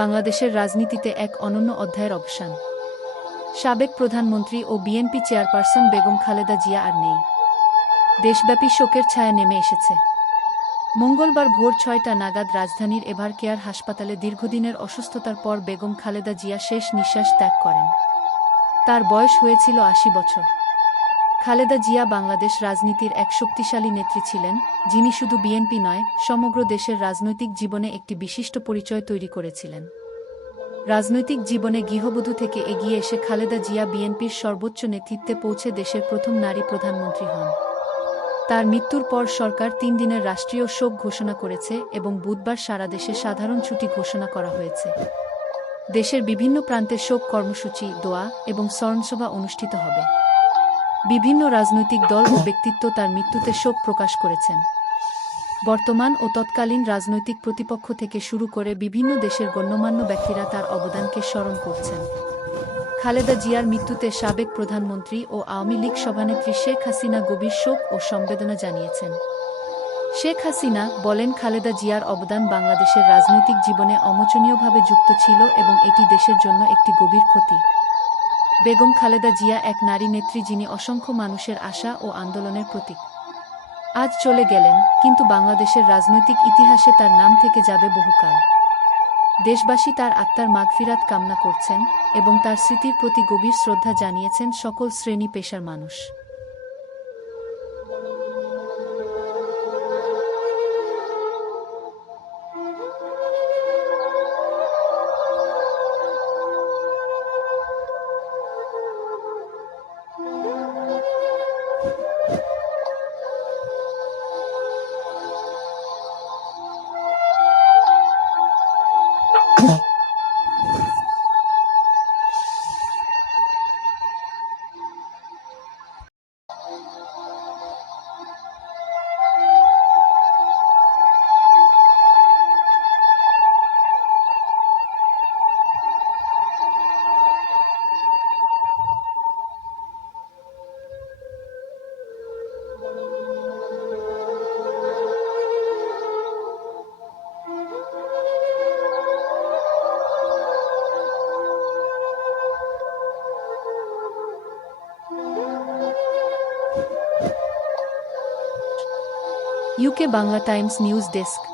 বাংলাদেশের রাজনীতিতে এক অনন্য অধ্যায়ের অবসান। সাবেক প্রধানমন্ত্রী ও বিএনপি চেয়ারপারসন বেগম খালেদা জিয়া আর নেই। দেশব্যাপী শোকের ছায়া নেমে এসেছে। মঙ্গলবার ভোর ৬টা নাগাদ রাজধানীর এভার কেয়ার হাসপাতালে দীর্ঘদিনের অসুস্থতার পর বেগম খালেদা জিয়া শেষ নিঃশ্বাস ত্যাগ করেন। তার বয়স হয়েছিল ৮০ বছর। খালেদা জিয়া বাংলাদেশ রাজনীতির এক শক্তিশালী নেত্রী ছিলেন, যিনি শুধু বিএনপি নয়, সমগ্র দেশের রাজনৈতিক জীবনে একটি বিশিষ্ট পরিচয় তৈরি করেছিলেন। রাজনৈতিক জীবনে গৃহবধূ থেকে এগিয়ে এসে খালেদা জিয়া বিএনপির সর্বোচ্চ নেতৃত্বে পৌঁছে দেশের প্রথম নারী প্রধানমন্ত্রী হন। তার মৃত্যুর পর সরকার ৩ দিনের রাষ্ট্রীয় শোক ঘোষণা করেছে এবং বুধবার সারা দেশে সাধারণ ছুটি ঘোষণা করা হয়েছে। দেশের বিভিন্ন প্রান্তে শোক কর্মসূচি, দোয়া এবং স্মরণসভা অনুষ্ঠিত হবে। বিভিন্ন রাজনৈতিক দল ও ব্যক্তিত্ব তার মৃত্যুতে শোক প্রকাশ করেছেন। বর্তমান ও তৎকালীন রাজনৈতিক প্রতিপক্ষ থেকে শুরু করে বিভিন্ন দেশের গণ্যমান্য ব্যক্তিরা তার অবদানকে স্মরণ করছেন। খালেদা জিয়ার মৃত্যুতে সাবেক প্রধানমন্ত্রী ও আওয়ামী লীগ সভানেত্রী শেখ হাসিনা গভীর শোক ও সমবেদনা জানিয়েছেন। শেখ হাসিনা বলেন, খালেদা জিয়ার অবদান বাংলাদেশের রাজনৈতিক জীবনে অমোচনীয়ভাবে যুক্ত ছিল এবং এটি দেশের জন্য একটি গভীর ক্ষতি। বেগম খালেদা জিয়া এক নারী নেত্রী, যিনি অসংখ্য মানুষের আশা ও আন্দোলনের প্রতীক। আজ চলে গেলেন, কিন্তু বাংলাদেশের রাজনৈতিক ইতিহাসে তার নাম থেকে যাবে বহুকাল। দেশবাসী তার আত্মার মাগফিরাত কামনা করছেন এবং তার স্মৃতির প্রতি গভীর শ্রদ্ধা জানিয়েছেন সকল শ্রেণী পেশার মানুষ। UK Bangla Times news desk.